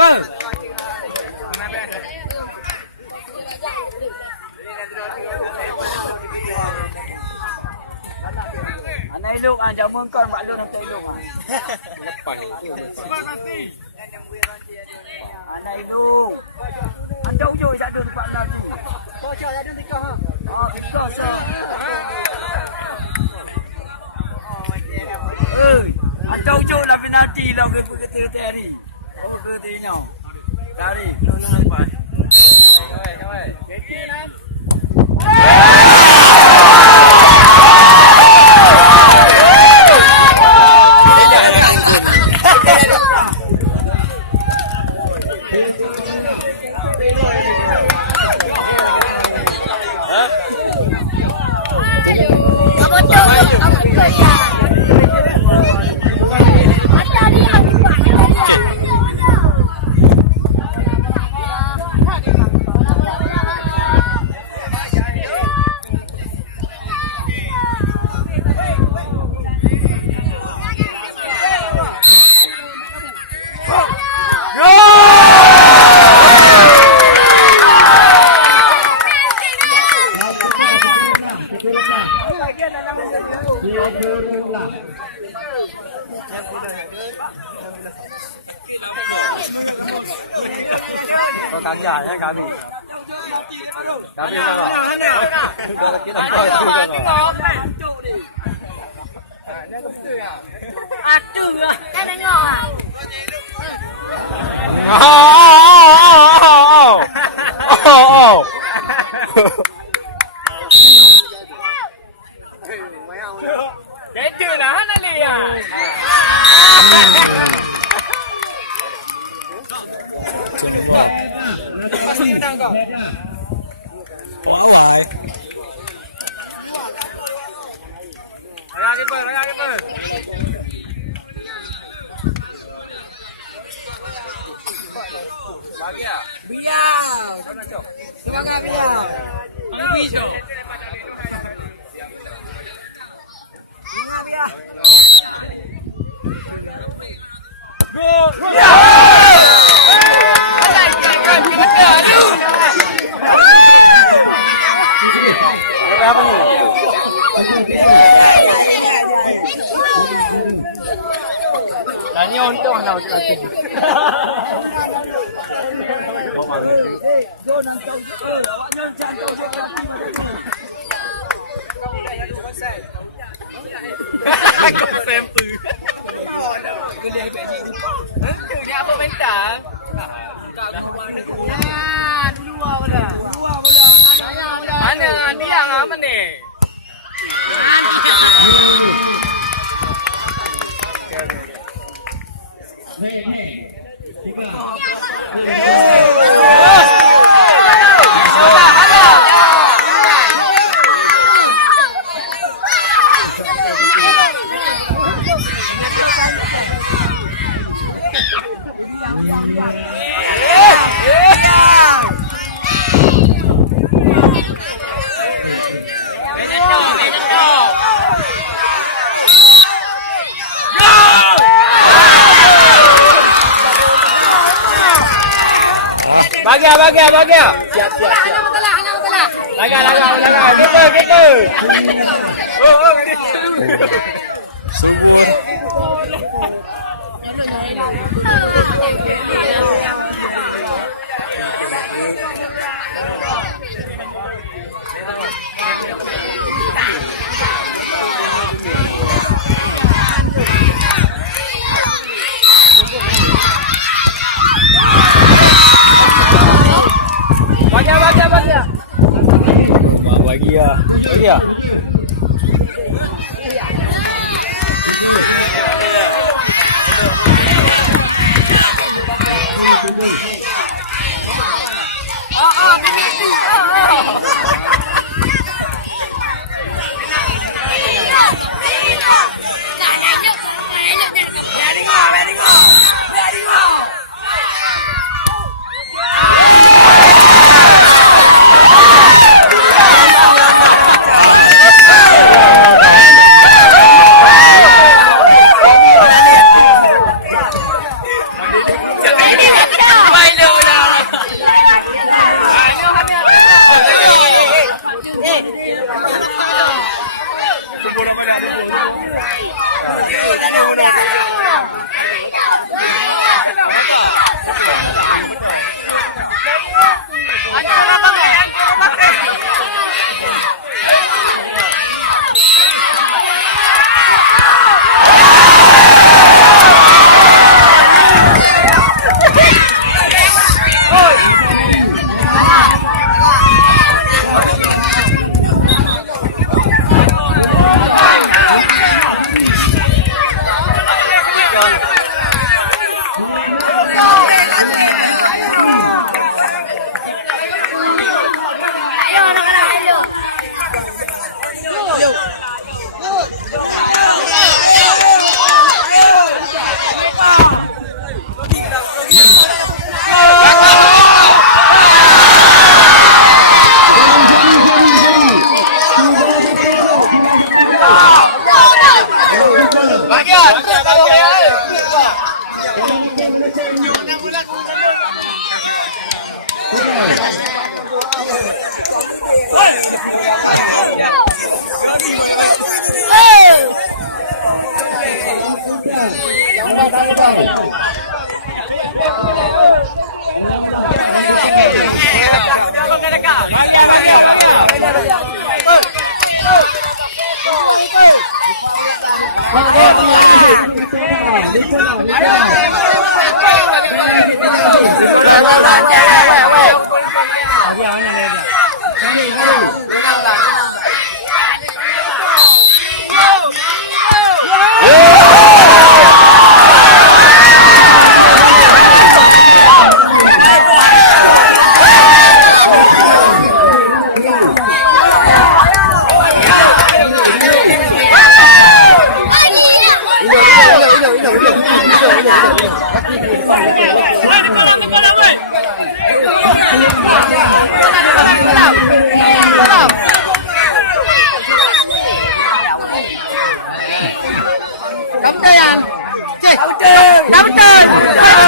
kiper. Anak elok ah, jamu kau maklum nak elok ah. Lepas itu. Anak elok. Ada ujung satu tempat lagi. Kau cak ada tiga ha. Oh, tiga sah. Ada ujung lah penalti lah kita hari. Oh, ketanya. Dari lulus sampai. Oi. Kecil kan? Kakak kami. Kami mana? Aduh, kan tengok ah. Oh. Kecil lah, nak lihat. Awai. Ayah keeper. Bagi ya. Biar. Kau nak cok. Semangat biar. Ambil cok. Semangat biar. Go. Ya. Apa ni? Tanya untuk anak lagi. Dia apa bentang? Ya, dua bola. Mana dia apa ni? Bagi. Siap. Hanya betul. Laga. Keeper. Oh, ini. Subur. Bagi ya. Đấm chơi anh. Đấm chơi.